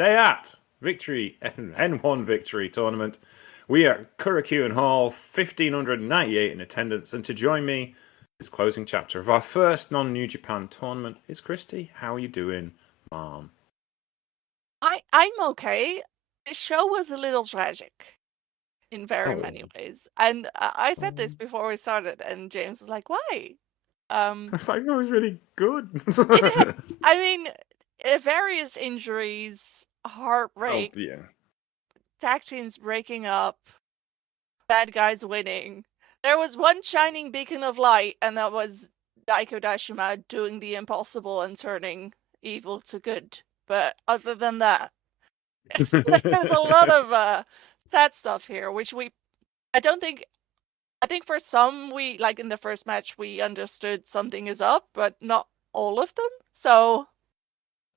day at Victory N1 Victory Tournament. We are at Kurokyuan Hall, 1,598 in attendance, and to join me, this closing chapter of our first non-New Japan tournament is Christy. How are you doing, Mom? I'm okay. The show was a little tragic in very many ways, and I said this before we started, and James was like, "Why?" I was like, that was really good. I mean, various injuries, heartbreak, yeah. tag teams breaking up, bad guys winning. There was one shining beacon of light, and that was Daiko Dashima doing the impossible and turning evil to good. But other than that, there's a lot of sad stuff here, which I don't think I think for some we like in the first match we understood something is up, but not all of them. So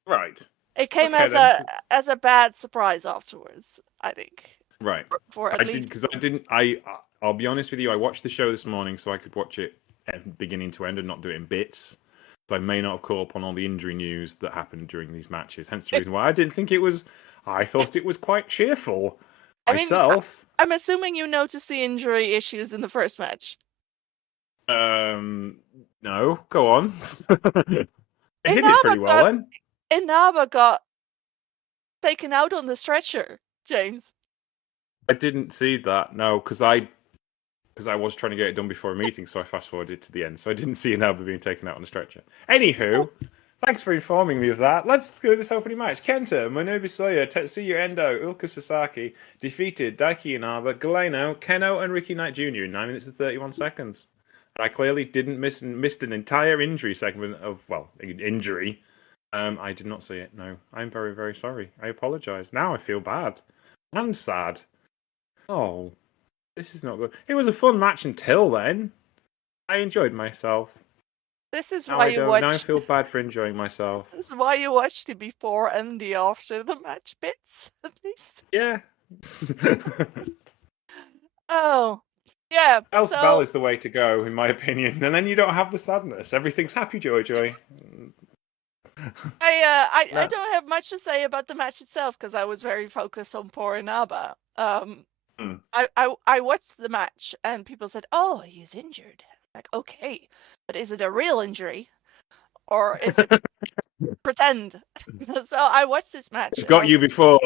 Right. it came Okay then. as a bad surprise afterwards, I think. Right. For at I did least because I didn't. I'll be honest with you. I watched the show this morning so I could watch it beginning to end and not do it in bits. So I may not have caught up on all the injury news that happened during these matches. Hence the reason why I didn't think it was. I thought it was quite cheerful I mean, myself. I'm assuming you noticed the injury issues in the first match. No, go on. It hit it Inaba pretty well got then. Inaba got taken out on the stretcher, James. I didn't see that. No, because I was trying to get it done before a meeting, so I fast forwarded to the end. So I didn't see Inaba being taken out on a stretcher. Anywho, thanks for informing me of that. Let's go to this opening match. Kenta, Minobu Soya, Tetsuya Endo, Ulka Sasaki defeated Daiki Inaba, Galeno, Keno, and Ricky Knight Jr. in 9 minutes and 31 seconds. And I clearly didn't missed an entire injury segment of, well, injury. I did not see it, no. I'm very, very sorry. I apologise. Now I feel bad. And sad. Oh, this is not good. It was a fun match until then. I enjoyed myself. This is Now why I you don't. Now I watch. feel bad for enjoying myself. This is why you watch the before and the after the match bits, at least. Yeah. Oh, yeah. Else Bell So is the way to go, in my opinion. And then you don't have the sadness. Everything's happy, joy. I No. don't have much to say about the match itself because I was very focused on poor Inaba. Hmm. I watched the match and people said, "Oh, he's injured." Like, okay, but is it a real injury or is it pretend? So I watched this match They've and I got was you before.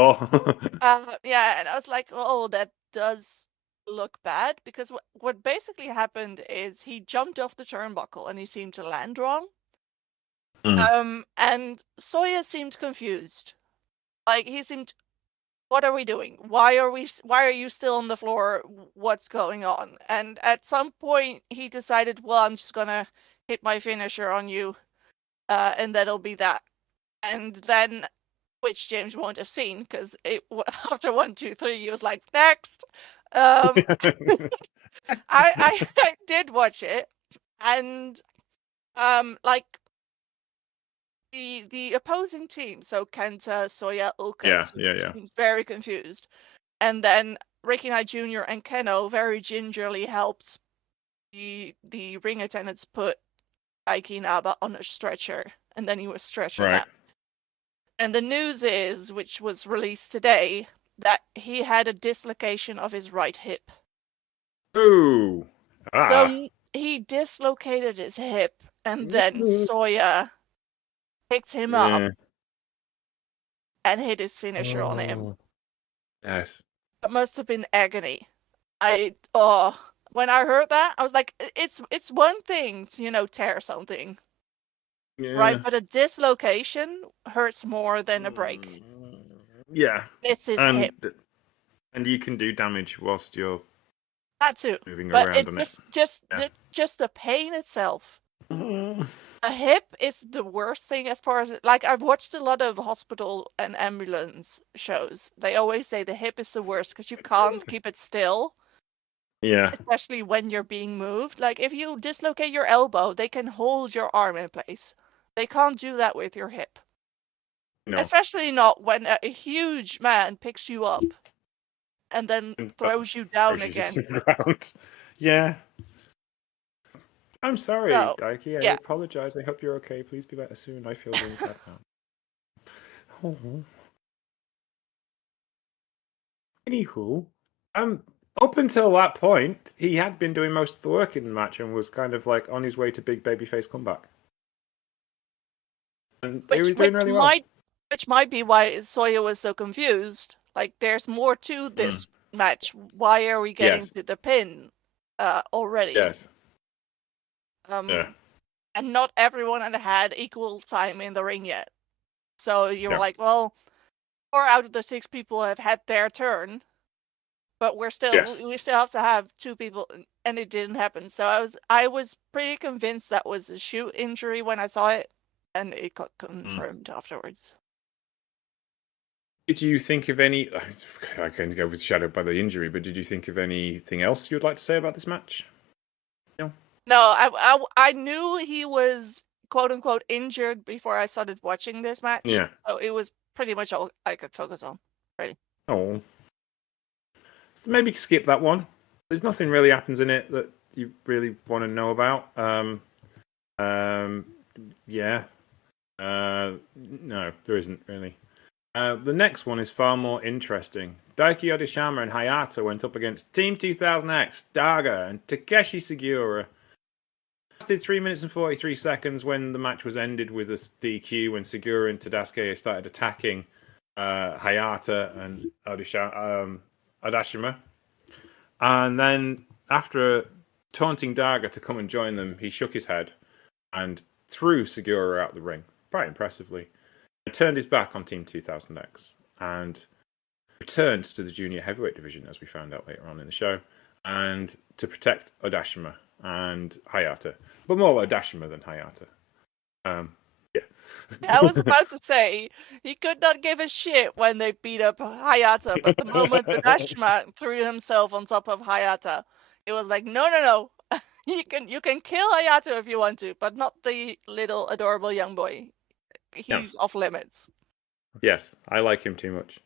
yeah, and I was like, "Oh, that does look bad," because what basically happened is he jumped off the turnbuckle and he seemed to land wrong. And Soya seemed confused. Like he seemed, "What are we doing? Why are you still on the floor? What's going on?" And at some point he decided, "Well, I'm just gonna hit my finisher on you, and that'll be that." And then, which James won't have seen because after 1, 2, 3, he was like, "Next." Um, I did watch it, and like the opposing team, so Kenta, Soya, Ulka yeah. seems very confused. And then Ricky Knight Jr. and Keno very gingerly helped the ring attendants put Aiki Naba on a stretcher, and then he was stretchered Right. out. And the news is, which was released today, that he had a dislocation of his right hip. Ooh. So he dislocated his hip, and then Soya picked him up Yeah. and hit his finisher on him. Oh. Yes. That must have been agony. When I heard that, I was like, It's one thing to, tear something, right? Yeah. But a dislocation hurts more than a break. Yeah. It's his And hip, you can do damage whilst you're that too. moving But around it on it. Yeah. just the pain itself. A hip is the worst thing as far as like I've watched a lot of hospital and ambulance shows. They always say the hip is the worst because you can't keep it still. Yeah. Especially when you're being moved. Like, if you dislocate your elbow, they can hold your arm in place. They can't do that with your hip. No. Especially not when a huge man picks you up and then throws you down Throws you to again. the ground. Yeah. I'm sorry, So, Daiki. I yeah. apologize. I hope you're okay. Please be better soon. I feel really bad now. Oh. Anywho, up until that point, he had been doing most of the work in the match and was kind of like on his way to big babyface comeback. And he was doing really well. Which might be why Soya was so confused. Like, there's more to this match. Why are we getting to the pin already? Yes. And not everyone had equal time in the ring yet. So you were like, well, 4 out of the 6 people have had their turn, but we still have to have 2 people, and it didn't happen. So I was pretty convinced that was a shoe injury when I saw it, and it got confirmed afterwards. Did you think of any? I can't go overshadowed by the injury, but did you think of anything else you'd like to say about this match? No, I knew he was quote unquote injured before I started watching this match. Yeah. So it was pretty much all I could focus on. Really. Oh. So maybe skip that one. There's nothing really happens in it that you really want to know about. Yeah. No, there isn't really. The next one is far more interesting. Daiki Odishama and Hayata went up against Team 2000X, Daga, and Takeshi Sugiura. It lasted 3 minutes and 43 seconds when the match was ended with a DQ when Sugiura and Tadasuke started attacking Hayata and Odashima. And then after taunting Daga to come and join them, he shook his head and threw Sugiura out the ring, quite impressively. He turned his back on Team 2000X and returned to the junior heavyweight division, as we found out later on in the show, and to protect Odashima and Hayata, but more Odashima than Hayata. Yeah. I was about to say, he could not give a shit when they beat up Hayata, but the moment Odashima threw himself on top of Hayata, it was like, no. you can kill Hayata if you want to, but not the little adorable young boy. He's off limits. Yes, I like him too much.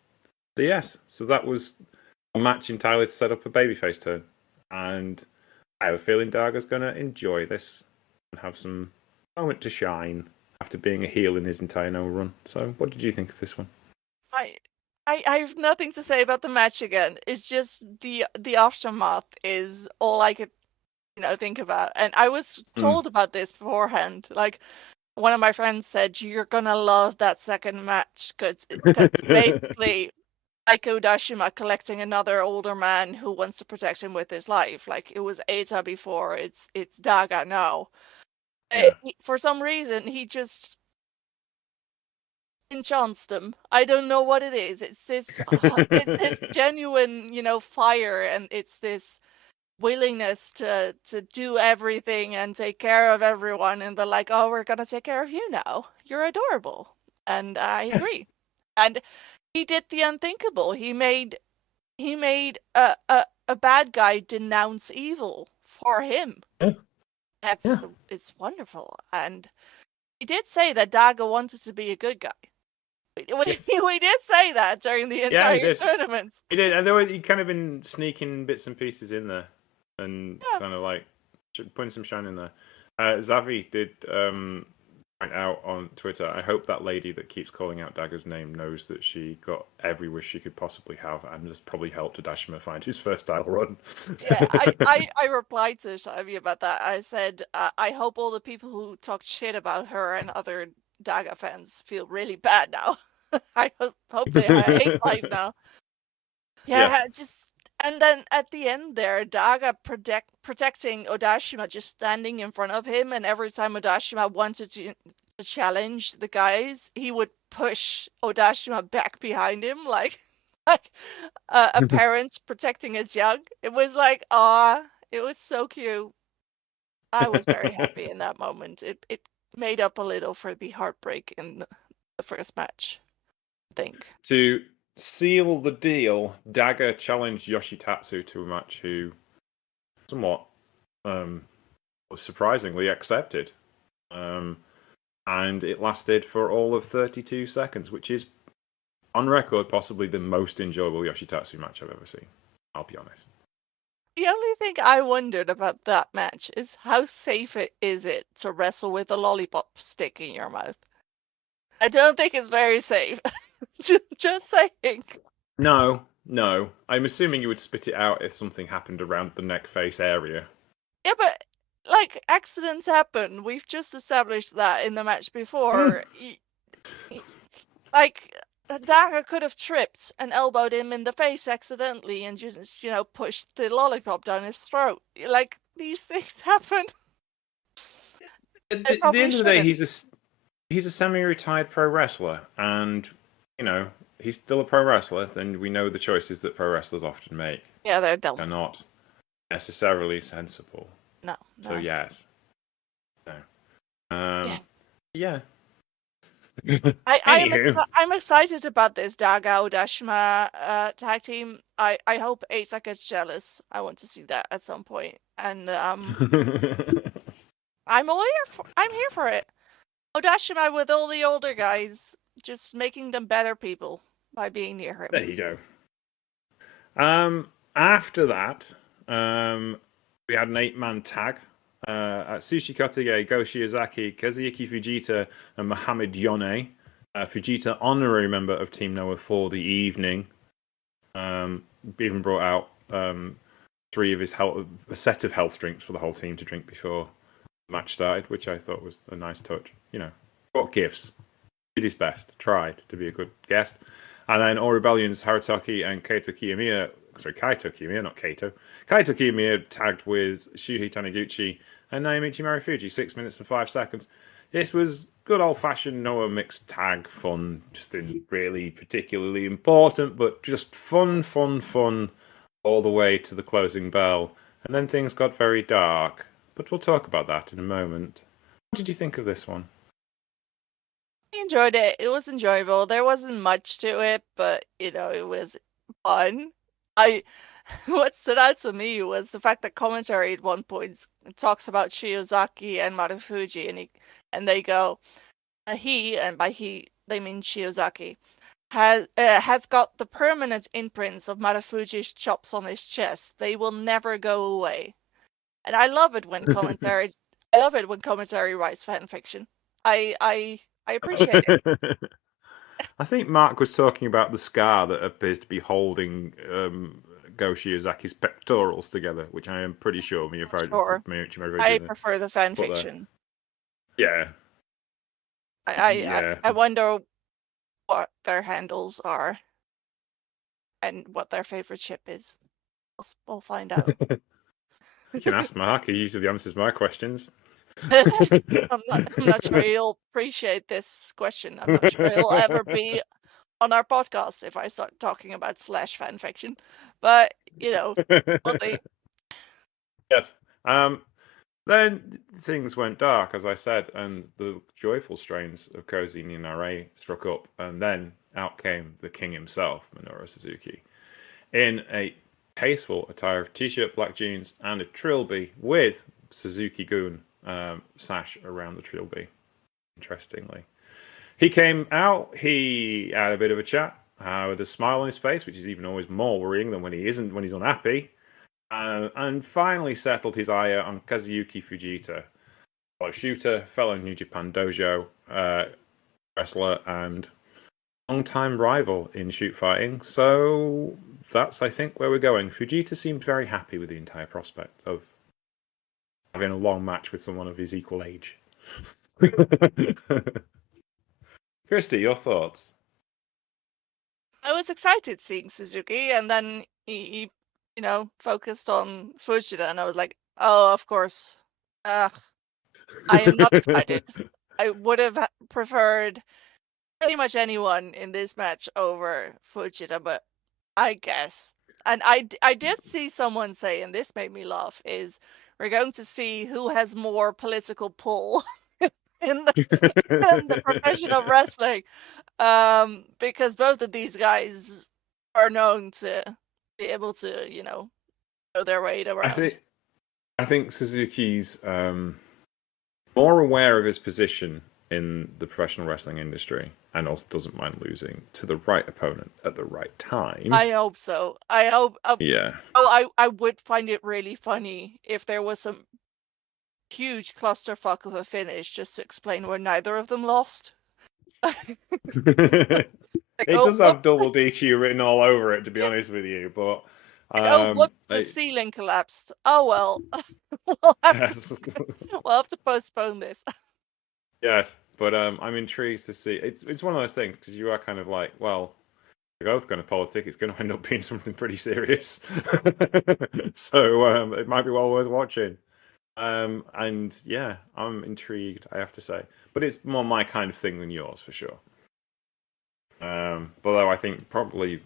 So yes, so that was a match entirely to set up a babyface turn, and I have a feeling Daga's going to enjoy this and have some moment to shine after being a heel in his entire NOAH run. So, what did you think of this one? I have nothing to say about the match again. It's just the aftermath is all I could, think about. And I was told about this beforehand. Like, one of my friends said, "You're gonna love that second match because basically." Aiko Dashima collecting another older man who wants to protect him with his life. Like, it was Eita before, it's Daga now. Yeah. For some reason, he just enchants them. I don't know what it is. It's this, it's this genuine, fire, and it's this willingness to do everything and take care of everyone. And they're like, "Oh, we're gonna take care of you now. You're adorable," and I agree. And he did the unthinkable. He made a bad guy denounce evil for him. It's wonderful. And he did say that Daga wanted to be a good guy. We did say that during the entire tournament. He did, and he kind of been sneaking bits and pieces in there, and kind of like putting some shine in there. Zavi did point out on Twitter, I hope that lady that keeps calling out Dagger's name knows that she got every wish she could possibly have, and has probably helped Odashima find his first title run. Yeah, I replied to Zavi about that. I said, I hope all the people who talked shit about her and other Daga fans feel really bad now. I hope they hate life now. Yeah, and then at the end there, Daga protecting Odashima, just standing in front of him, and every time Odashima wanted to challenge the guys, he would push Odashima back behind him, like a parent protecting its young. It was like, it was so cute. I was very happy in that moment. It made up a little for the heartbreak in the first match, I think. To seal the deal, Daga challenged Yoshitatsu to a match who somewhat surprisingly accepted. And it lasted for all of 32 seconds, which is, on record, possibly the most enjoyable Yoshitatsu match I've ever seen. I'll be honest. The only thing I wondered about that match is how safe is it to wrestle with a lollipop stick in your mouth? I don't think it's very safe. Just saying. No, No. I'm assuming you would spit it out if something happened around the neck face area. Yeah, but like accidents happen. We've just established that in the match before. Like Dagger could have tripped and elbowed him in the face accidentally and just, pushed the lollipop down his throat. Like these things happen. At They the end probably of the day, shouldn't. he's a semi-retired pro wrestler, and he's still a pro wrestler. Then we know the choices that pro wrestlers often make Yeah, they're dumb. are not necessarily sensible. No. So yes, no. Yeah. Yeah. I'm excited about this Daga Odashima tag team. I hope Asa gets jealous. I want to see that at some point. And I'm here for it. Odashima with all the older guys, just making them better people by being near him. There you go. After that, we had an 8-man tag. Atsushi Kotige, Go Shiozaki, Kazuyuki Fujita, and Mohamed Yone. Fujita, honorary member of Team NOAH for the evening. Even brought out 3 of his a set of health drinks for the whole team to drink before the match started, which I thought was a nice touch. Brought gifts. Did his best. Tried to be a good guest. And then All Rebellion's Harutoki and Kaito Kiyomiya, Kaito Kiyomiya, not Kaito. Kaito Kiyomiya tagged with Shuhei Taniguchi and Naomichi Marufuji, 6 minutes and 5 seconds. This was good old-fashioned Noah mixed tag fun, just in really particularly important, but just fun all the way to the closing bell. And then things got very dark. But we'll talk about that in a moment. What did you think of this one? I enjoyed it. It was enjoyable. There wasn't much to it, but it was fun. What stood out to me was the fact that commentary at one point talks about Shiozaki and Marufuji, and they go, he, and by he they mean Shiozaki, has got the permanent imprints of Marufuji's chops on his chest. They will never go away. And I love it when commentary. I love it when commentary writes fan fiction. I appreciate it. I think Mark was talking about the scar that appears to be holding Go Shiozaki's pectorals together, which I am pretty sure I prefer the fan fiction. Yeah. I wonder what their handles are and what their favorite ship is. We'll find out. You can ask Mark. He usually answers my questions. I'm not sure he'll appreciate this question. I'm not sure he'll ever be on our podcast if I start talking about Slash fanfiction. But, we'll see. Yes. Then things went dark, as I said, and the joyful strains of Cozy Ninare struck up, and then out came the king himself, Minoru Suzuki, in a tasteful attire of t-shirt, black jeans, and a trilby with Suzuki-gun sash around the trilby. Interestingly, he came out. He had a bit of a chat with a smile on his face, which is even always more worrying than when he's unhappy. And finally settled his ire on Kazuyuki Fujita, fellow shooter, fellow New Japan Dojo wrestler, and long-time rival in shoot fighting. So that's, I think, where we're going. Fujita seemed very happy with the entire prospect of having a long match with someone of his equal age. Christy, your thoughts? I was excited seeing Suzuki, and then he focused on Fujita, and I was like, oh, of course. I am not excited. I would have preferred pretty much anyone in this match over Fujita, but I guess. And I did see someone say, and this made me laugh, is we're going to see who has more political pull in the profession of wrestling. Because both of these guys are known to be able to, know their way around. I think Suzuki's more aware of his position in the professional wrestling industry, and also doesn't mind losing to the right opponent at the right time. I hope so. I hope. Yeah. Oh, I would find it really funny if there was some huge clusterfuck of a finish just to explain where neither of them lost. There It does have double DQ written all over it, to be honest with you, but look, the ceiling collapsed. Oh well. we'll have to postpone this. Yes, but I'm intrigued to see. It's one of those things because you are kind of like, well, they're both going to politic. It's going to end up being something pretty serious. So it might be well worth watching. And yeah, I'm intrigued, I have to say. But it's more my kind of thing than yours, for sure. Although I think probably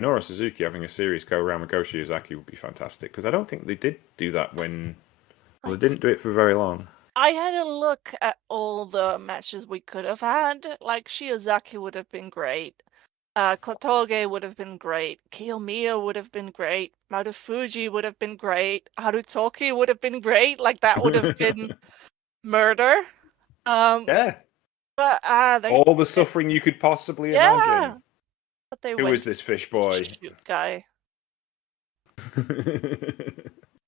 Nora Suzuki having a series go around with Go Shiozaki would be fantastic, because I don't think they did do that when... Well, they didn't do it for very long. I had a look at all the matches we could have had. Like, Shiozaki would have been great. Kotoge would have been great. Kiyomiya would have been great. Marufuji would have been great. Harutoki would have been great. Like, that would have been murder. Yeah. But all the suffering you could possibly imagine. But they Who is this fish boy? Shoot guy.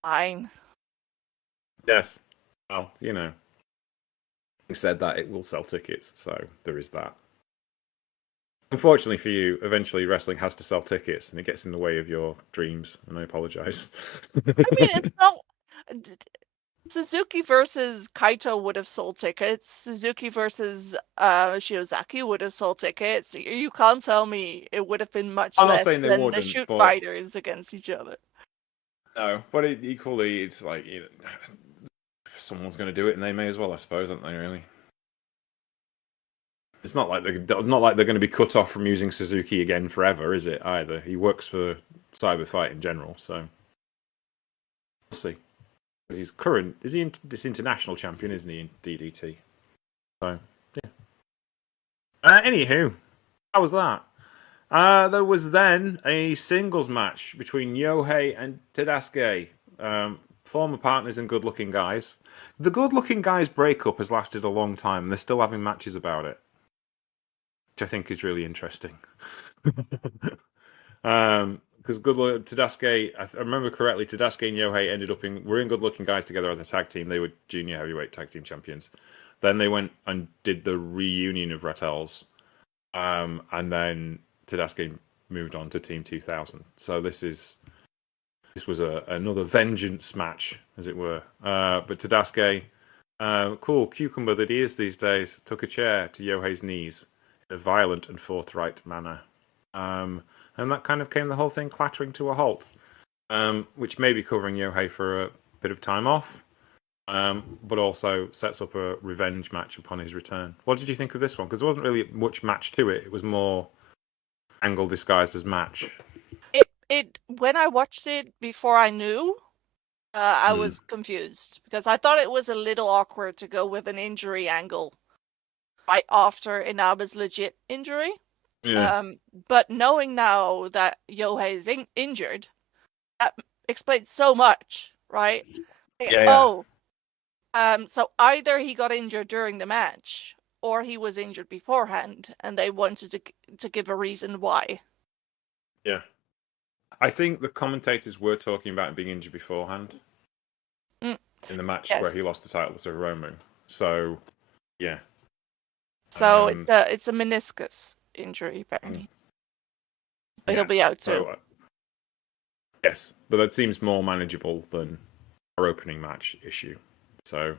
Fine. Yes. Well, you know, he said that it will sell tickets, so there is that. Unfortunately for you, eventually wrestling has to sell tickets, and it gets in the way of your dreams, and I apologize. I mean, it's not... Suzuki versus Kaito would have sold tickets. Suzuki versus Shiozaki would have sold tickets. You can't tell me it would have been much less than the shoot fighters against each other. No, but equally, it's like, you know, someone's going to do it, and they may as well, I suppose, aren't they? Really, it's not like they're going to be cut off from using Suzuki again forever, is it? Either he works for Cyber Fight in general, so we'll see. Because he's this international champion, isn't he, in DDT? So yeah. Anywho, how was that? There was then a singles match between Yohei and Tadasuke, former partners and good-looking guys. The good-looking guys breakup has lasted a long time, and they're still having matches about it, which I think is really interesting. Because Tadasuke, I remember correctly, Tadasuke and Yohei ended up were in Good Looking Guys together as a tag team. They were junior heavyweight tag team champions. Then they went and did the reunion of Rattels, and then Tadasuke moved on to Team 2000. So this was another vengeance match, as it were. But Tadasuke, cool cucumber that he is these days, took a chair to Yohei's knees in a violent and forthright manner. And that kind of came the whole thing clattering to a halt, which may be covering Yohei for a bit of time off, but also sets up a revenge match upon his return. What did you think of this one? Because there wasn't really much match to it. It was more angle disguised as match. When I watched it before I knew, I was confused, because I thought it was a little awkward to go with an injury angle right after Inaba's legit injury. Yeah. But knowing now that Yohei is injured, that explains so much, right? Yeah. So either he got injured during the match, or he was injured beforehand, and they wanted to give a reason why. Yeah. I think the commentators were talking about him being injured beforehand in the match where he lost the title to Hiromu. So, yeah. So it's a meniscus injury, apparently. But he'll be out too. Yes, but that seems more manageable than our opening match issue. So.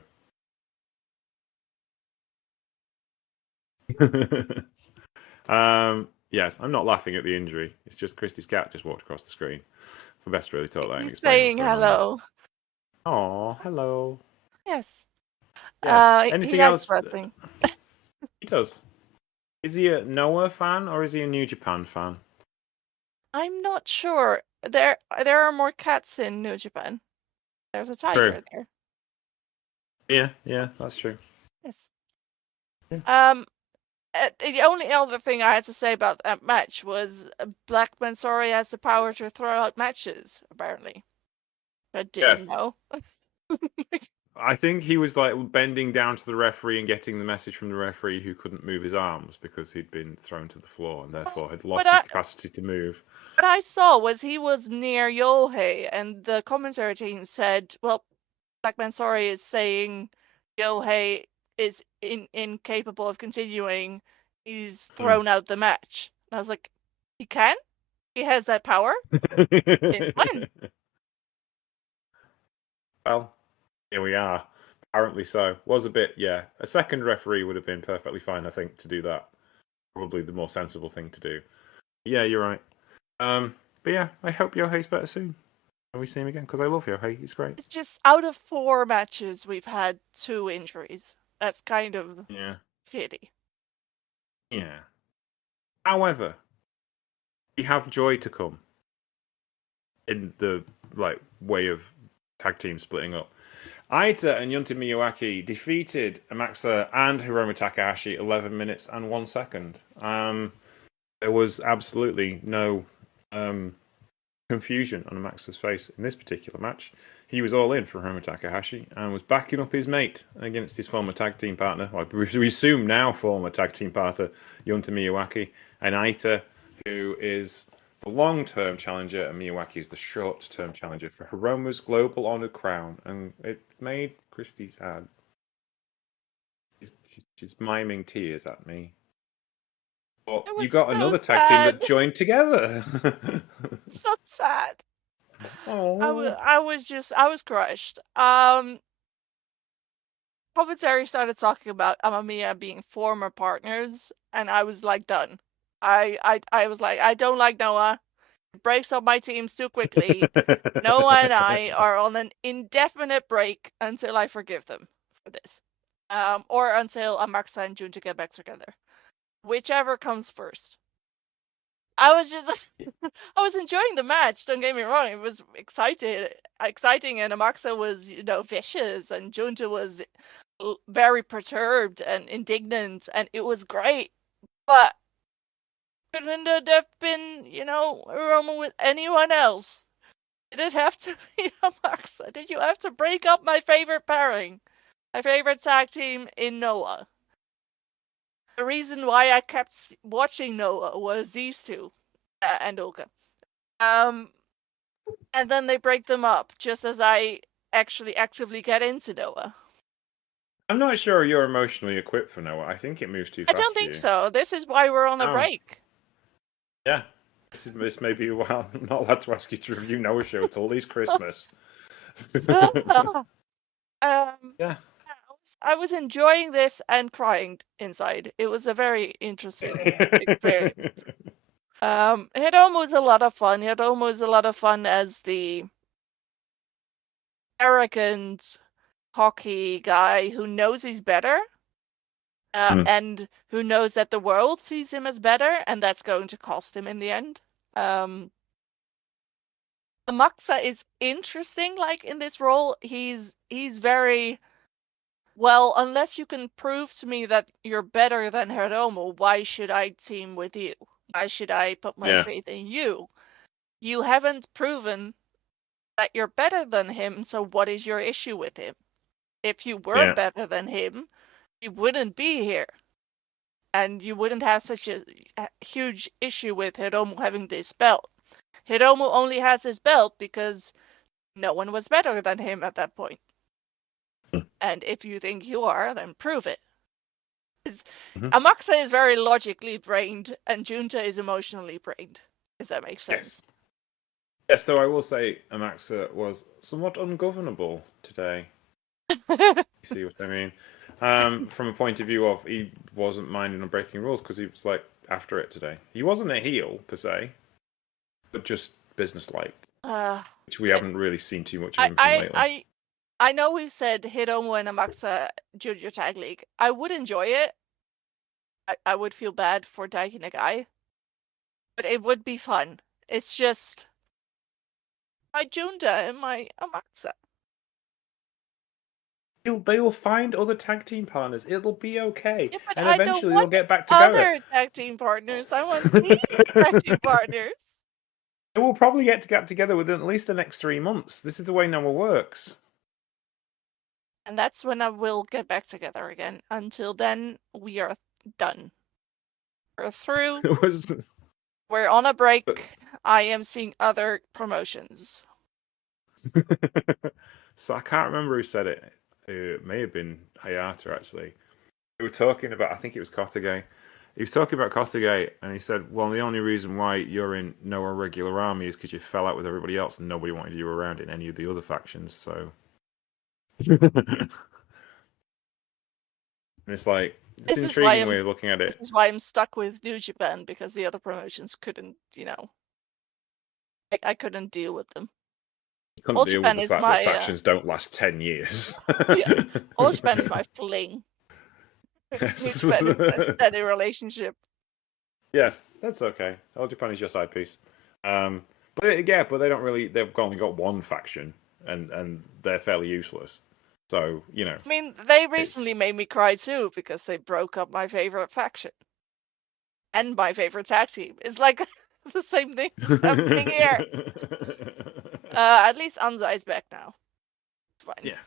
Yes, I'm not laughing at the injury. It's just Christy's cat just walked across the screen. So best really talk that. He's saying hello. Oh, hello. Yes. Anything else? He does. Is he a NOAH fan or is he a New Japan fan? I'm not sure. There are more cats in New Japan. There's a tiger there. Yeah, that's true. Yes. Yeah. The only other thing I had to say about that match was Black Mansory has the power to throw out matches, apparently. I didn't know. I think he was like bending down to the referee and getting the message from the referee who couldn't move his arms because he'd been thrown to the floor and therefore had lost his capacity to move. What I saw was he was near Yohei, and the commentary team said, well, Black Mansory is saying Yohei is incapable of continuing. He's thrown out the match. And I was like, he can? He has that power? It's fine. Well, here we are. Apparently so. Was a bit, yeah. A second referee would have been perfectly fine, I think, to do that. Probably the more sensible thing to do. Yeah, you're right. But yeah, I hope Yohei's better soon. When we see him again, because I love Yohei. He's great. It's just out of 4 matches, we've had 2 injuries. That's kind of Yeah. shitty. Yeah. However, we have joy to come in the way of tag team splitting up. Aita and Yunta Miyawaki defeated Amaxa and Hiromu Takahashi 11 minutes and 1 second. There was absolutely no confusion on Amaxa's face in this particular match. He was all in for Hiromu Takahashi and was backing up his mate against his former tag team partner, we assume now former tag team partner, Yunta Miyawaki, and Aita, who is the long-term challenger, and Miyawaki is the short-term challenger for Hiromu's Global Honored Crown. And it made Christy sad. She's miming tears at me. But you got so another tag team that joined together. So sad. Oh. I was crushed. Commentary started talking about Amamiya being former partners, and I was like, done. I was like, I don't like Noah. It breaks up my teams too quickly. Noah and I are on an indefinite break until I forgive them for this. Or until Amaxa and Junta get back together. Whichever comes first. I was just I was enjoying the match, don't get me wrong. It was exciting, and Amaxa was, vicious, and Junta was very perturbed and indignant, and it was great. But couldn't it have been, Roma with anyone else? Did it have to be Amaxa? Did you have to break up my favorite pairing? My favorite tag team in NOAH? The reason why I kept watching NOAH was these two, and Olga. And then they break them up just as I actually actively get into NOAH. I'm not sure you're emotionally equipped for Noah. I think it moves too fast. I don't think so. This is why we're on a break. Yeah. This may be why I'm not allowed to ask you to review Noah show at all. It's Christmas. Yeah. I was enjoying this and crying inside. It was a very interesting experience. Hiromu was a lot of fun. Hiromu was a lot of fun as the arrogant, cocky guy who knows he's better, and who knows that the world sees him as better, and that's going to cost him in the end. Amaxa is interesting, like, in this role. He's very well, unless you can prove to me that you're better than Hiromu, why should I team with you? Why should I put my faith in you? You haven't proven that you're better than him, so what is your issue with him? If you were better than him, you wouldn't be here. And you wouldn't have such a huge issue with Hiromu having this belt. Hiromu only has his belt because no one was better than him at that point. And if you think you are, then prove it. Amaxa is very logically brained, and Junta is emotionally brained, if that makes sense. Yes, though I will say Amaxa was somewhat ungovernable today. You see what I mean? From a point of view of he wasn't minding on breaking rules because he was like after it today. He wasn't a heel per se, but just businesslike, which we haven't really seen too much of him from lately. I know we've said Hiromu and Amaxa Junior Tag League. I would enjoy it. I would feel bad for Daiki Nagai, but it would be fun. It's just my Junta and my Amaxa. They'll find other tag team partners. It'll be okay. Yeah, and eventually they'll get back together. Other tag team partners. I want these tag team partners. They will probably get together within at least the next 3 months. This is the way Noah works. And that's when I will get back together again. Until then, we are done. We're through. We're on a break. I am seeing other promotions. So I can't remember who said it. It may have been Hayata, actually. They were talking about, I think it was Kotage. he was talking about Kotagate, and he said, well, the only reason why you're in NOAH regular army is because you fell out with everybody else and nobody wanted you around in any of the other factions, so... And it's like, it's an intriguing way of looking at it. This is why I'm stuck with New Japan, because the other promotions couldn't, I couldn't deal with them. You couldn't deal with the fact that factions don't last 10 years. Yeah, All Japan is my fling. New Japan is a steady relationship. Yes, that's okay. All Japan is your side piece. But they don't really. They've only got one faction, and they're fairly useless. So I mean, they recently made me cry too because they broke up my favorite faction and my favorite tag team. It's like the same thing happening here. At least Anza is back now. It's fine. Yeah,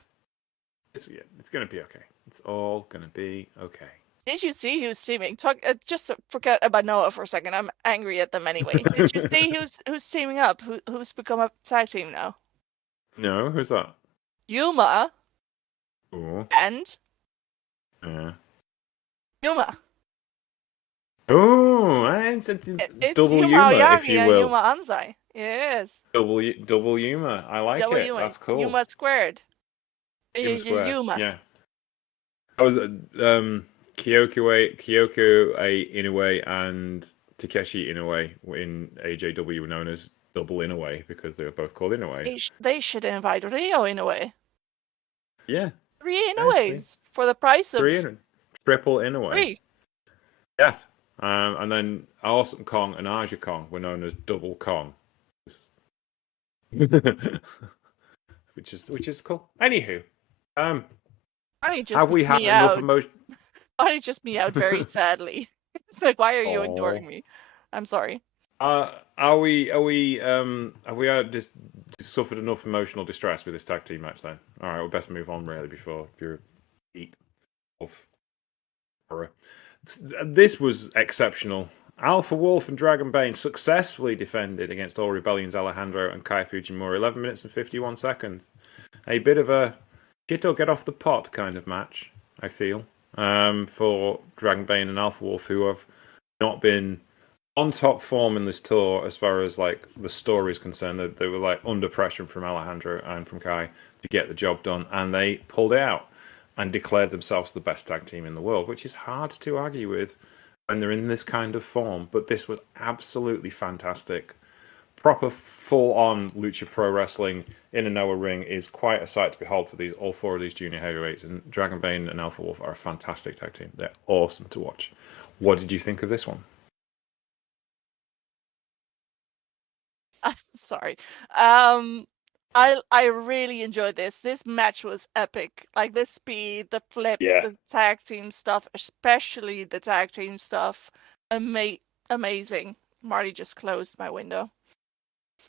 it's gonna be okay. It's all gonna be okay. Did you see who's teaming? Just forget about NOAH for a second. I'm angry at them anyway. Did you see who's teaming up? Who's become a tag team now? No, who's that? Yuma. Ooh. And Yuma. Oh, it's double Yuma, if you will. Yuma Anzai. Yes. Double Yuma. I like it. Yuma. That's cool. Yuma squared. Yuma. Yeah. I was Kyoko Inoue and Takeshi Inoue in AJW were known as Double Inoue because they were both called Inoue. They should invite Rio Inoue. Yeah. 3 Inoues for the price of 3 triple Inoue. 3. Yes. And then Awesome Kong and Aja Kong were known as Double Kong. which is cool. Anywho. Have we had enough emotion? Bonnie just meowed very sadly. It's like, why are you ignoring me? I'm sorry. Have we just suffered enough emotional distress with this tag team match then? All right, we'll best move on really before you eat off horror. This was exceptional. Alpha Wolf and Dragon Bane successfully defended against All Rebellion's Alejandro and Kai Fujimura. 11 minutes and 51 seconds. A bit of a get or get off the pot kind of match, I feel, for Dragon Bane and Alpha Wolf, who have not been on top form in this tour as far as like the story is concerned. They were like under pressure from Alejandro and from Kai to get the job done, and they pulled out and declared themselves the best tag team in the world, which is hard to argue with when they're in this kind of form. But this was absolutely fantastic. Proper full-on Lucha Pro Wrestling in a NOAH ring is quite a sight to behold for all four of these junior heavyweights, and Dragon Bane and Alpha Wolf are a fantastic tag team. They're awesome to watch. What did you think of this one? Sorry. I really enjoyed this. This match was epic. Like the speed, the flips, the tag team stuff, especially the tag team stuff. Amazing. Marty just closed my window.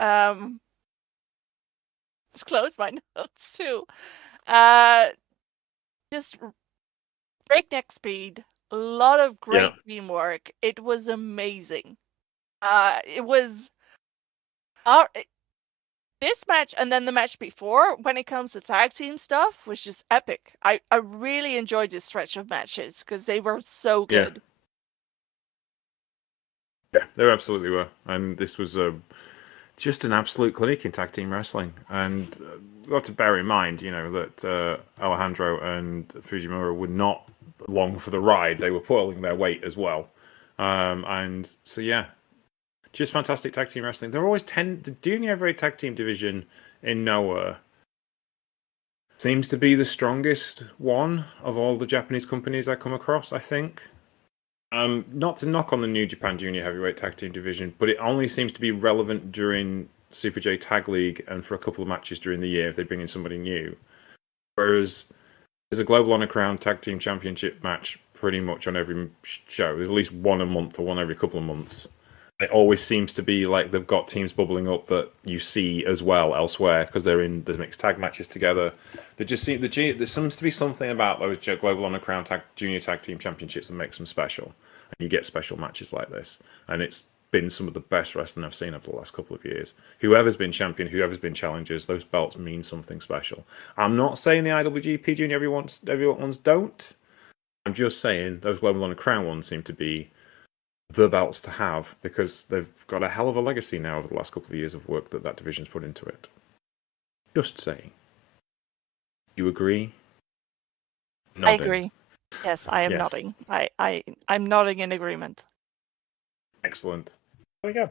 Just closed my notes too. Just breakneck speed. A lot of great teamwork. It was amazing. It was this match and then the match before, when it comes to tag team stuff, was just epic. I really enjoyed this stretch of matches because they were so good. Yeah, they absolutely were. And this was just an absolute clinic in tag team wrestling. And we've got to bear in mind, that Alejandro and Fujimura were not long for the ride. They were pulling their weight as well. And so, yeah. Just fantastic tag team wrestling. They're always the junior heavyweight tag team division in NOAH seems to be the strongest one of all the Japanese companies I come across, I think. Not to knock on the New Japan junior heavyweight tag team division, but it only seems to be relevant during Super J Tag League and for a couple of matches during the year if they bring in somebody new. Whereas there's a Global Honor Crown Tag Team Championship match pretty much on every show. There's at least one a month or one every couple of months. It always seems to be like they've got teams bubbling up that you see as well elsewhere because they're in the mixed tag matches together. There seems to be something about those Global Honor Crown Junior Tag Team Championships that makes them special. And you get special matches like this. And it's been some of the best wrestling I've seen over the last couple of years. Whoever's been champion, whoever's been challengers, those belts mean something special. I'm not saying the IWGP Junior everyone's don't. I'm just saying those Global Honor Crown ones seem to be the belts to have, because they've got a hell of a legacy now over the last couple of years of work that division's put into it. Just saying. You agree? Nodding. I agree. Yes, I am Yes. nodding. I'm nodding in agreement. Excellent. There we go.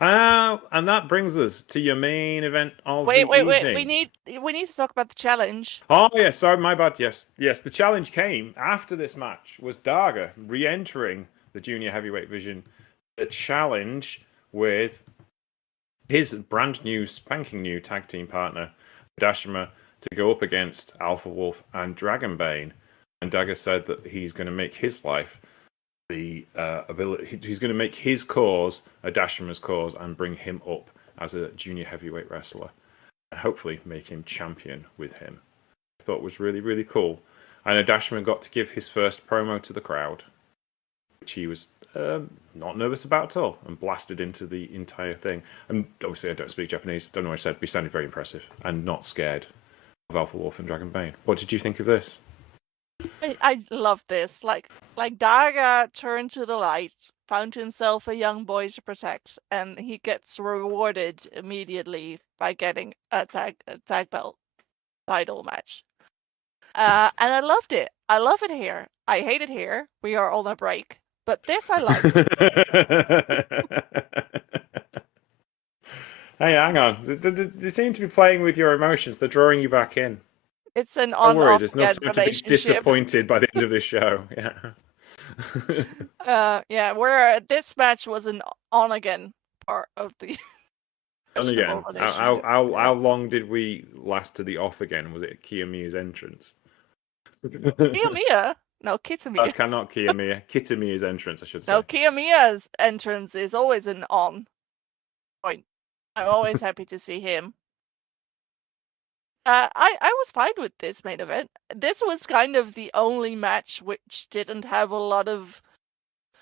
And that brings us to your main event of Wait. the evening. We need to talk about the challenge. Oh, yes, sorry, my bad, yes. Yes, the challenge came after this match, was Daga re-entering the junior heavyweight division. The challenge with his brand new, spanking new tag team partner, Dashima, to go up against Alpha Wolf and Dragon Bane. And Daga said that he's going to make his life the ability. He's going to make his cause a Dashima's cause and bring him up as a junior heavyweight wrestler, and hopefully make him champion with him. I thought was really, really cool. And Dashima got to give his first promo to the crowd, which he was not nervous about at all, and blasted into the entire thing. And obviously, I don't speak Japanese. Don't know what I said, but he sounded very impressive and not scared of Alpha Wolf and Dragon Bane. What did you think of this? I love this. Like Daga turned to the light, found himself a young boy to protect, and he gets rewarded immediately by getting a tag belt title match. And I loved it. I love it here. I hate it here. We are on a break. But this I like. Hey, hang on. They seem to be playing with your emotions. They're drawing you back in. It's an Don't worry, on-off there's no time to be disappointed by the end of this show. Yeah. Where this match was an on-again part of the On again. relationship. How long did we last to the off again? Was it Kiyomiya's entrance? Kiyomiya? No, Kitamiya. Cannot Kiyomiya. Kitamiya's entrance, I should say. No, Kiyomiya's entrance is always an on point. I'm always happy to see him. I was fine with this main event. This was kind of the only match which didn't have a lot of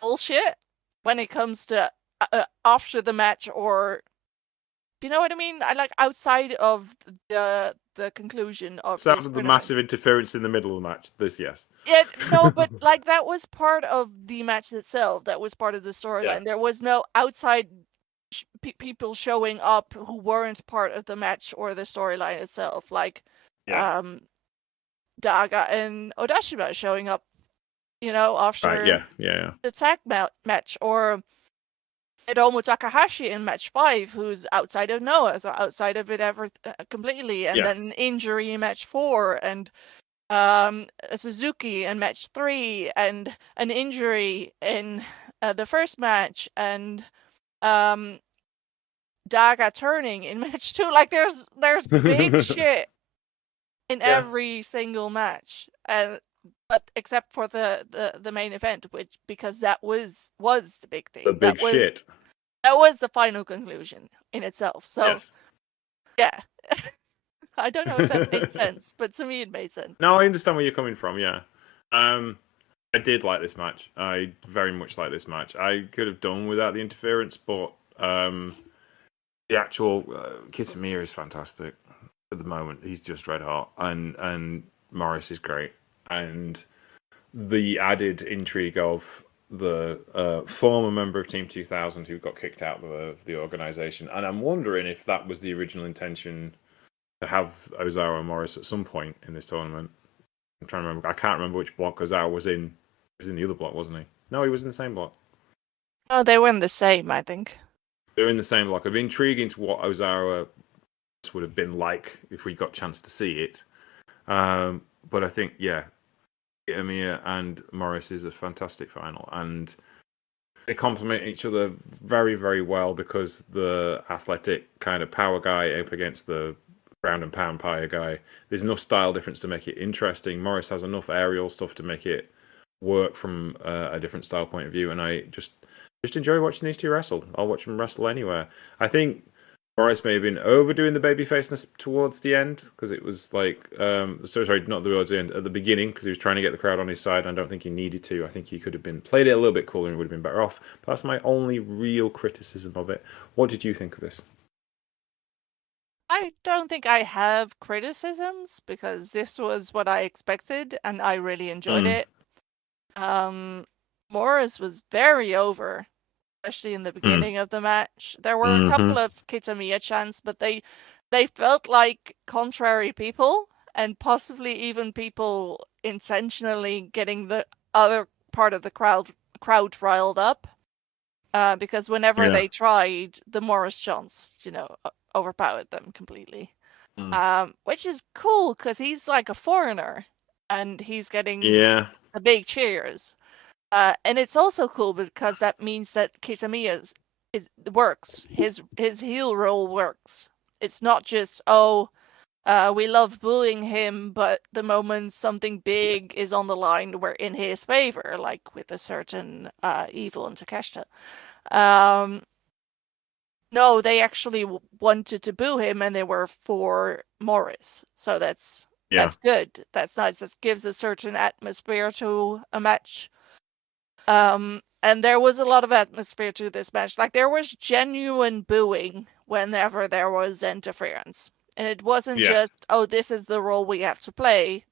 bullshit when it comes to after the match, or you know what I mean? I like outside of the conclusion of Except this for the tournament. massive interference in the middle of the match. This, yes. Yeah, no, but like that was part of the match itself. That was part of the storyline. Yeah. There was no outside people showing up who weren't part of the match or the storyline itself, like Daga and Odashima showing up, after the tag match, or Hiromu Takahashi in match 5, who's outside of NOAH, so outside of it ever completely, and then an injury in match 4, and Suzuki in match 3, and an injury in the first match, and Daga turning in match 2. Like there's big shit in every single match, but except for the main event, because that was the big thing. The big shit. That was the final conclusion in itself. So yes. Yeah. I don't know if that made sense, but to me it made sense. No, I understand where you're coming from, yeah. I did like this match. I very much like this match. I could have done without the interference, but the actual Kitamiya is fantastic at the moment. He's just red hot, and Morris is great. And the added intrigue of the former member of Team 2000 who got kicked out of the organization. And I'm wondering if that was the original intention, to have Ozawa and Morris at some point in this tournament. I'm trying to remember. I can't remember which block Ozawa was in. He was in the other block, wasn't he? No, he was in the same block. Oh, they were in the same, I think. They were in the same block. It'd be intriguing to what Ozawa would have been like if we got a chance to see it. But I think, Kitamiya and Morris is a fantastic final, and they complement each other very, very well, because the athletic kind of power guy up against the ground and pound pyre guy, there's enough style difference to make it interesting. Morris has enough aerial stuff to make it work from a different style point of view, and I just enjoy watching these two wrestle. I'll watch them wrestle anywhere. I think Morris may have been overdoing the babyfaceness towards the end, because it was like, sorry, not towards the end, at the beginning, because he was trying to get the crowd on his side. I don't think he needed to. I think he could have played it a little bit cooler and would have been better off. But that's my only real criticism of it. What did you think of this? I don't think I have criticisms, because this was what I expected and I really enjoyed it. Morris was very over, especially in the beginning of the match. There were a couple of Kitamiya chants, but they felt like contrary people, and possibly even people intentionally getting the other part of the crowd riled up. Because whenever they tried, the Morris chants, overpowered them completely. Which is cool because he's like a foreigner, and he's getting the big cheers. And it's also cool because that means that Kitamiya's works. His heel roll works. It's not just we love bullying him, but the moment something big is on the line, we're in his favor, like with a certain Evil and Takeshita. No, they actually wanted to boo him, and they were for Morris. So that's good. That's nice. That gives a certain atmosphere to a match. And there was a lot of atmosphere to this match. Like, there was genuine booing whenever there was interference. And it wasn't just, this is the role we have to play.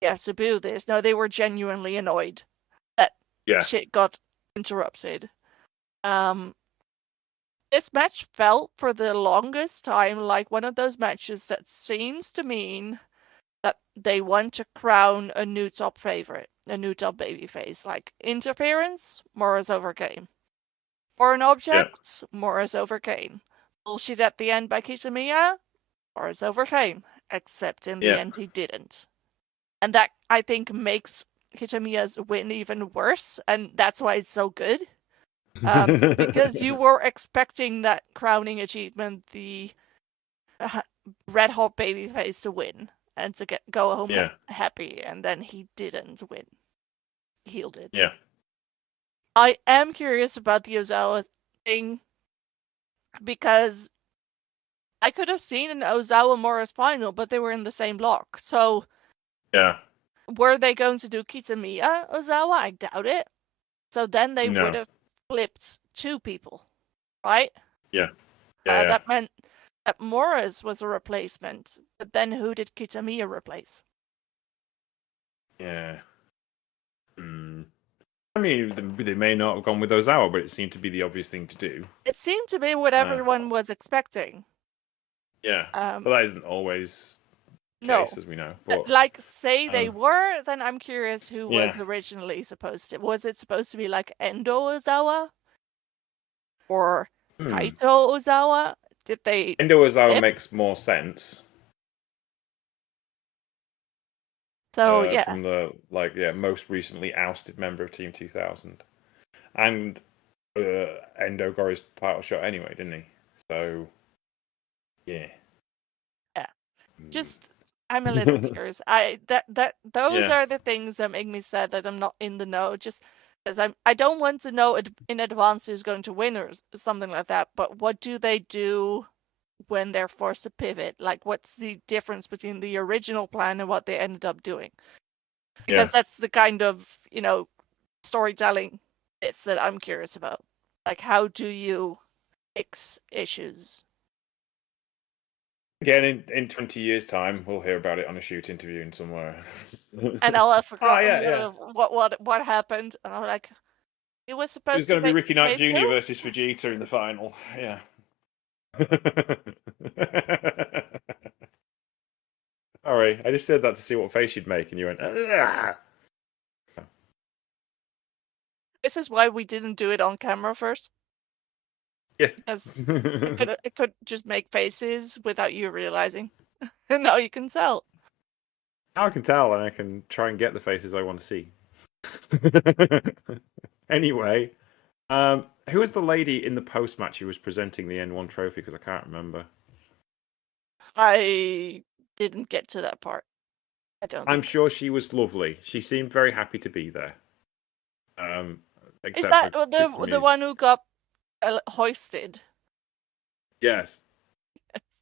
We have to boo this. No, they were genuinely annoyed that shit got interrupted. This match felt for the longest time like one of those matches that seems to mean that they want to crown a new top favorite, a new top babyface. Like, interference, Morris overcame. Foreign objects, Morris overcame. Bullshit at the end by Kitamiya, Morris overcame. Except in the end, he didn't. And that, I think, makes Kitamiya's win even worse, and that's why it's so good. Because you were expecting that crowning achievement, the red hot babyface, to win and to go home happy, and then he didn't win. Heel did. Yeah. I am curious about the Ozawa thing, because I could have seen an Ozawa Morris final, but they were in the same block. So were they going to do Kitamiya Ozawa? I doubt it. So then they would have flipped two people, right? That meant that Morris was a replacement, but then who did Kitamiya replace? I mean, they may not have gone with Ozawa, but it seemed to be the obvious thing to do. It seemed to be what everyone was expecting. But that isn't always the case, as we know. But, like, say they were, then I'm curious who was originally supposed to. Was it supposed to be like Endo Ozawa? Or Kaito Ozawa? Did they... Endo Ozawa makes more sense. So, from the, most recently ousted member of Team 2000. And Endo got his title shot anyway, didn't he? So, yeah. Just, I'm a little curious. Those are the things that make me sad that I'm not in the know. Just because I don't want to know in advance who's going to win or something like that. But what do they do when they're forced to pivot? Like, what's the difference between the original plan and what they ended up doing? Because that's the kind of, storytelling bits that I'm curious about. Like, how do you fix issues? Again, in 20 years' time, we'll hear about it on a shoot interview in somewhere. And I'll have forgotten what happened. And I'm like, it was supposed to be... It's going to be Ricky Knight Jr. versus Vegeta in the final. Yeah. Sorry, I just said that to see what face you'd make, and you went, "Ugh." This is why we didn't do it on camera first. Yeah. It could just make faces without you realizing. And now you can tell. Now I can tell, and I can try and get the faces I want to see. Anyway, who was the lady in the post-match who was presenting the N1 trophy? Because I can't remember. I didn't get to that part. I'm sure she was lovely. She seemed very happy to be there. Is that the one who got hoisted? Yes.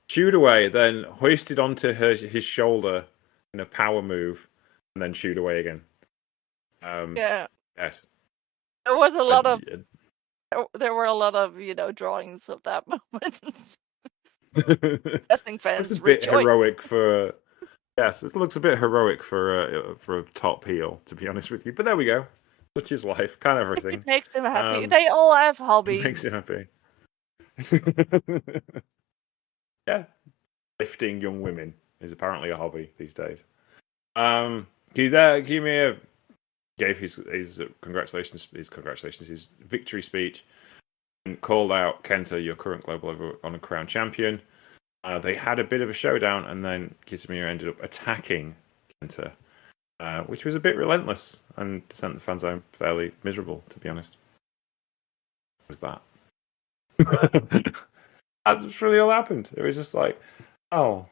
Shooed away, then hoisted onto his shoulder in a power move, and then shoot away again. Yes. There was a lot of... There were a lot of, drawings of that moment. Wrestling fans It's a bit heroic for... Yes, it looks a bit heroic for a top heel, to be honest with you. But there we go. Such is life. Can't have everything. It makes him happy. They all have hobbies. Makes him happy. Yeah. Lifting young women is apparently a hobby these days. Kitamiya gave his his victory speech and called out Kenta, your current global on a crown champion. They had a bit of a showdown, and then Kitamiya ended up attacking Kenta, which was a bit relentless and sent the fans home fairly miserable, to be honest. What was that? That's really all happened. It was just like, oh,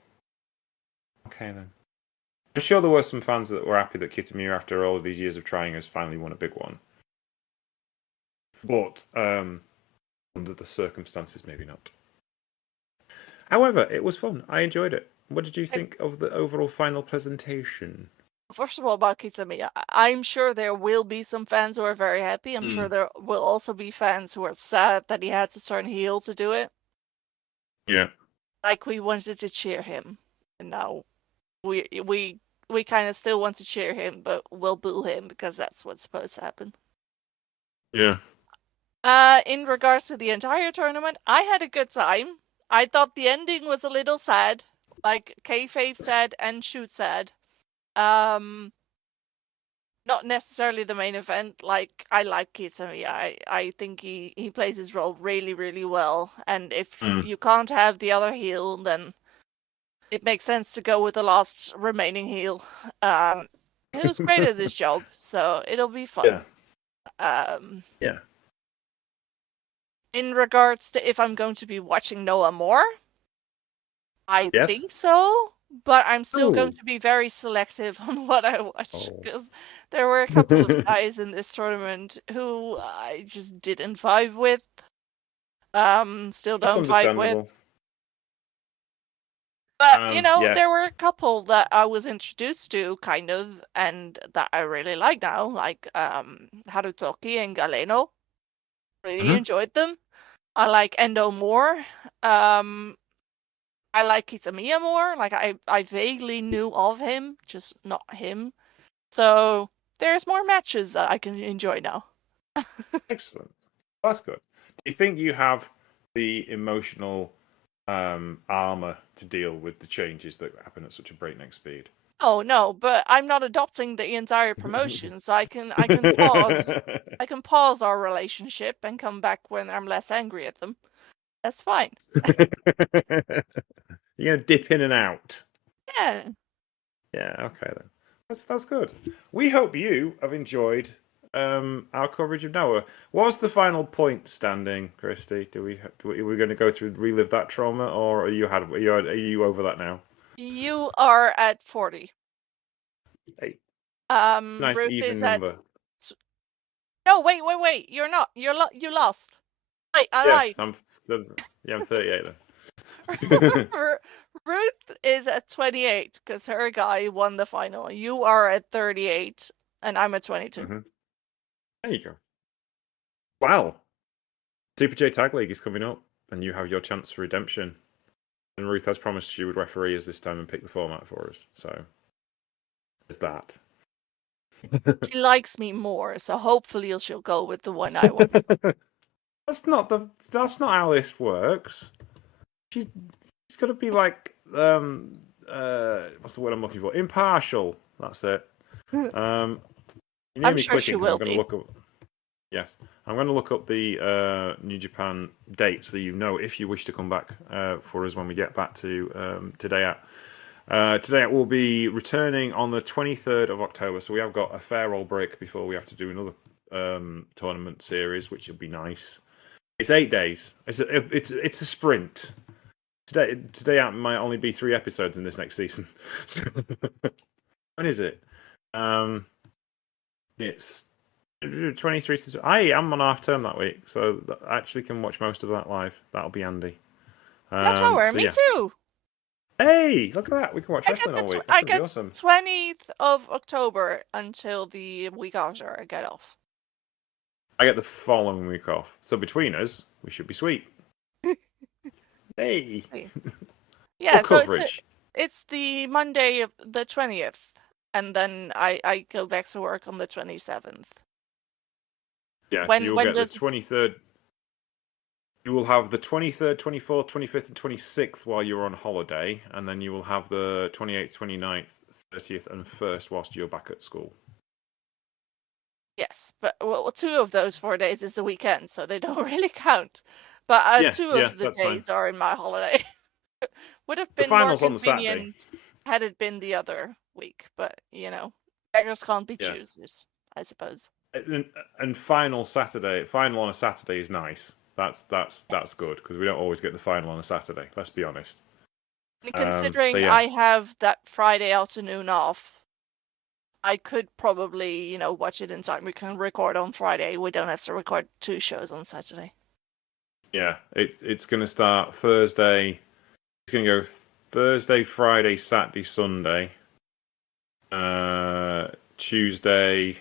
okay then. I'm sure there were some fans that were happy that Kitamiya, after all of these years of trying, has finally won a big one. But under the circumstances, maybe not. However, it was fun. I enjoyed it. What did you think of the overall final presentation? First of all, about Kitamiya, I'm sure there will be some fans who are very happy. I'm sure there will also be fans who are sad that he had to turn heel to do it. Yeah. Like, we wanted to cheer him, and now we kind of still want to cheer him, but we'll boo him because that's what's supposed to happen. Yeah. In regards to the entire tournament, I had a good time. I thought the ending was a little sad, like kayfabe said and shoot said. Not necessarily the main event. Like, I like Kitamiya. I think he plays his role really, really well. And if you can't have the other heel, then it makes sense to go with the last remaining heel. He was great at this job, so it'll be fun. Yeah. In regards to if I'm going to be watching NOAH more, I think so, but I'm still going to be very selective on what I watch, because there were a couple of guys in this tournament who I just didn't vibe with. Still don't vibe with. But, there were a couple that I was introduced to, kind of, and that I really like now, like Harutoki and Galeno. Really enjoyed them. I like Endo more. I like Kitamiya more. Like, I vaguely knew of him, just not him. So there's more matches that I can enjoy now. Excellent. That's good. Do you think you have the emotional armor to deal with the changes that happen at such a breakneck speed? Oh no, but I'm not adopting the entire promotion, so I can pause. I can pause our relationship and come back when I'm less angry at them. That's fine. You're gonna dip in and out. Yeah. Yeah. Okay then. That's good. We hope you have enjoyed our coverage of NOAH. What's the final point standing, Christy? Are we going to go through relive that trauma, or are you over that now? You are at 40. Hey. Nice Ruth even number. No, wait. You're not. You lost. Wait, I lied. I'm 38 then. Ruth is at 28 because her guy won the final. You are at 38 and I'm at 22. There you go. Wow. Super J Tag League is coming up and you have your chance for redemption. And Ruth has promised she would referee us this time and pick the format for us. So there's that. She likes me more, so hopefully she'll go with the one I want. That's not how this works. She's got to be like what's the word I'm looking for? Impartial. That's it. I'm sure she will be. Yes, I'm going to look up the New Japan date so you know if you wish to come back for us when we get back to today. Today will be returning on the 23rd of October, so we have got a fair old break before we have to do another tournament series, which will be nice. It's 8 days. It's a sprint. Today might only be 3 episodes in this next season. When is it? It's 23 to... I am on half term that week, so I actually can watch most of that live. That'll be handy. Me too. Hey, look at that. We can watch wrestling all week. That's going to be awesome. 20th of October until the week after I get off. I get the following week off. So between us, we should be sweet. Hey. Yeah, so it's the Monday of the 20th. And then I go back to work on the 27th. Yeah, so you'll when get the does it 23rd. You will have the 23rd, 24th, 25th, and 26th while you're on holiday, and then you will have the 28th, 29th, 30th, and 1st whilst you're back at school. Yes, but well, 2 of those 4 days is the weekend, so they don't really count. But Yeah, two yeah, of the that's fine. days are in my holiday. Would have The been more final's on the Saturday. convenient had it been the other week, but beggars can't be Yeah. choosers, I suppose. And final on a Saturday is nice. That's good because we don't always get the final on a Saturday. Let's be honest. And So considering yeah, I have that Friday afternoon off, I could probably, watch it in time. We can record on Friday. We don't have to record 2 shows on Saturday. yeah. It's going to start Thursday. It's going to go Thursday, Friday, Saturday, Sunday. Tuesday,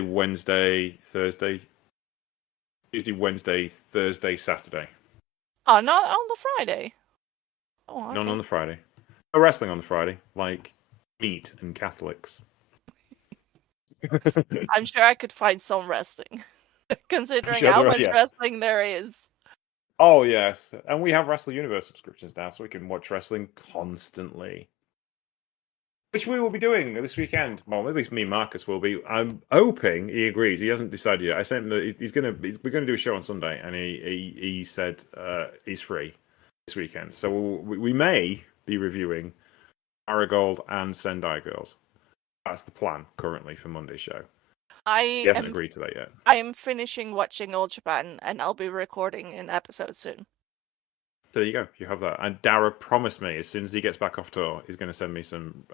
Wednesday, Thursday. Tuesday, Wednesday, Thursday, Saturday. Oh, not on the Friday. Oh, okay. None on the Friday. No wrestling on the Friday, like meat and Catholics. I'm sure I could find some wrestling, considering sure how there are, much yeah. wrestling there is. Oh yes, and we have Wrestle Universe subscriptions now, so we can watch wrestling constantly. Which we will be doing this weekend. Well, at least me and Marcus will be. I'm hoping he agrees. He hasn't decided yet. I sent him that we're gonna do a show on Sunday, and he said he's free this weekend. So we may be reviewing Marigold and Sendai Girls. That's the plan currently for Monday's show. He hasn't agreed to that yet. I am finishing watching All Japan, and I'll be recording an episode soon. So there you go. You have that. And Dara promised me as soon as he gets back off tour, he's going to send me some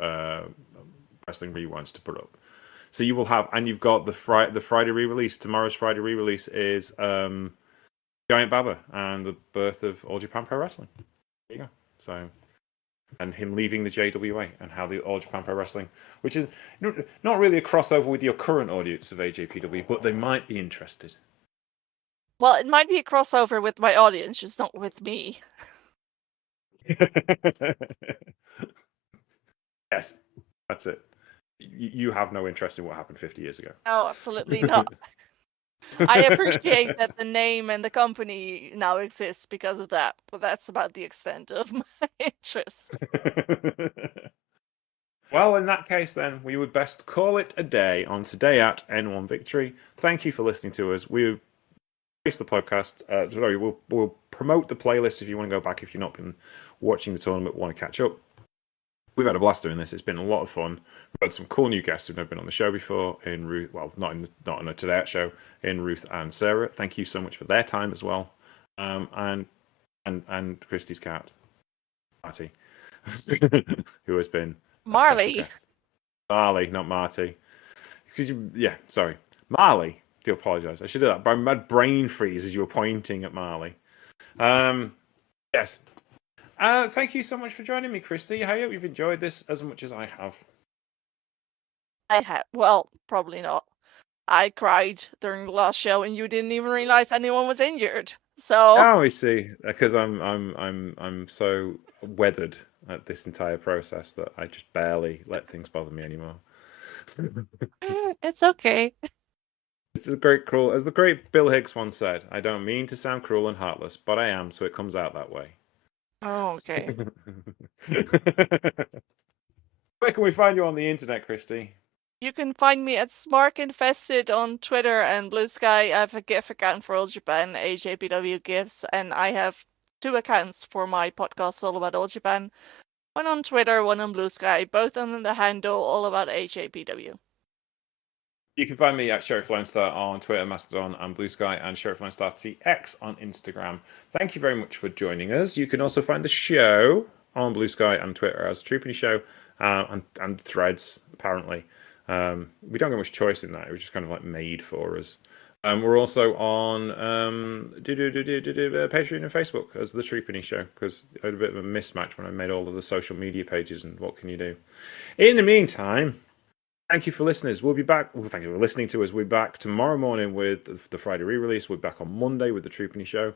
wrestling rewinds to put up. So you will have, and you've got the Friday re-release. Tomorrow's Friday re-release is Giant Baba and the birth of All Japan Pro Wrestling. There you go. So, and him leaving the JWA and how the All Japan Pro Wrestling, which is not really a crossover with your current audience of AJPW, but they might be interested. Well, it might be a crossover with my audience, just not with me. Yes, that's it. You have no interest in what happened 50 years ago. No, absolutely not. I appreciate that the name and the company now exists because of that, but that's about the extent of my interest. Well, in that case, then, we would best call it a day on Today at N1 Victory. Thank you for listening to us. We'll release the podcast. We'll promote the playlist if you want to go back, if you've not been watching the tournament, want to catch up. We've had a blast doing this. It's been a lot of fun. We've had some cool new guests who've never been on the show before. In Ruth, well, not on a Today At show. In Ruth and Sarah. Thank you so much for their time as well. And Christy's cat, Marty, who has been Marley. Marley, not Marty. Yeah, sorry, Marley. I do apologise. I should do that. But I had brain freeze as you were pointing at Marley. Yes. Thank you so much for joining me, Christy. I hope you've enjoyed this as much as I have. I have. Well, probably not. I cried during the last show, and you didn't even realize anyone was injured. So. Oh, I see. Because I'm so weathered at this entire process that I just barely let things bother me anymore. It's okay. It's the great Bill Hicks once said, "I don't mean to sound cruel and heartless, but I am, so it comes out that way." Oh, okay. Where can we find you on the internet, Christy? You can find me at Smark Infested on Twitter and Blue Sky. I have a GIF account for All Japan, AJPW GIFs, and I have 2 accounts for my podcast all about All Japan. One on Twitter, one on Blue Sky, both under the handle all about AJPW. You can find me at Sheriff Lone Star on Twitter, Mastodon, and Blue Sky, and Sheriff Lone Star TX on Instagram. Thank you very much for joining us. You can also find the show on Blue Sky and Twitter as Troopany Show and Threads, apparently. We don't get much choice in that. It was just kind of like made for us. We're also on Patreon and Facebook as the Troopany Show, because I had a bit of a mismatch when I made all of the social media pages, and what can you do? In the meantime, thank you for listeners. We'll be back. Well, thank you for listening to us. We'll be back tomorrow morning with the Friday re-release. We'll be back on Monday with the Troopany Show.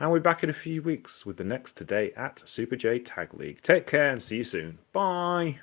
And we'll be back in a few weeks with the next Today at Super J Tag League. Take care and see you soon. Bye.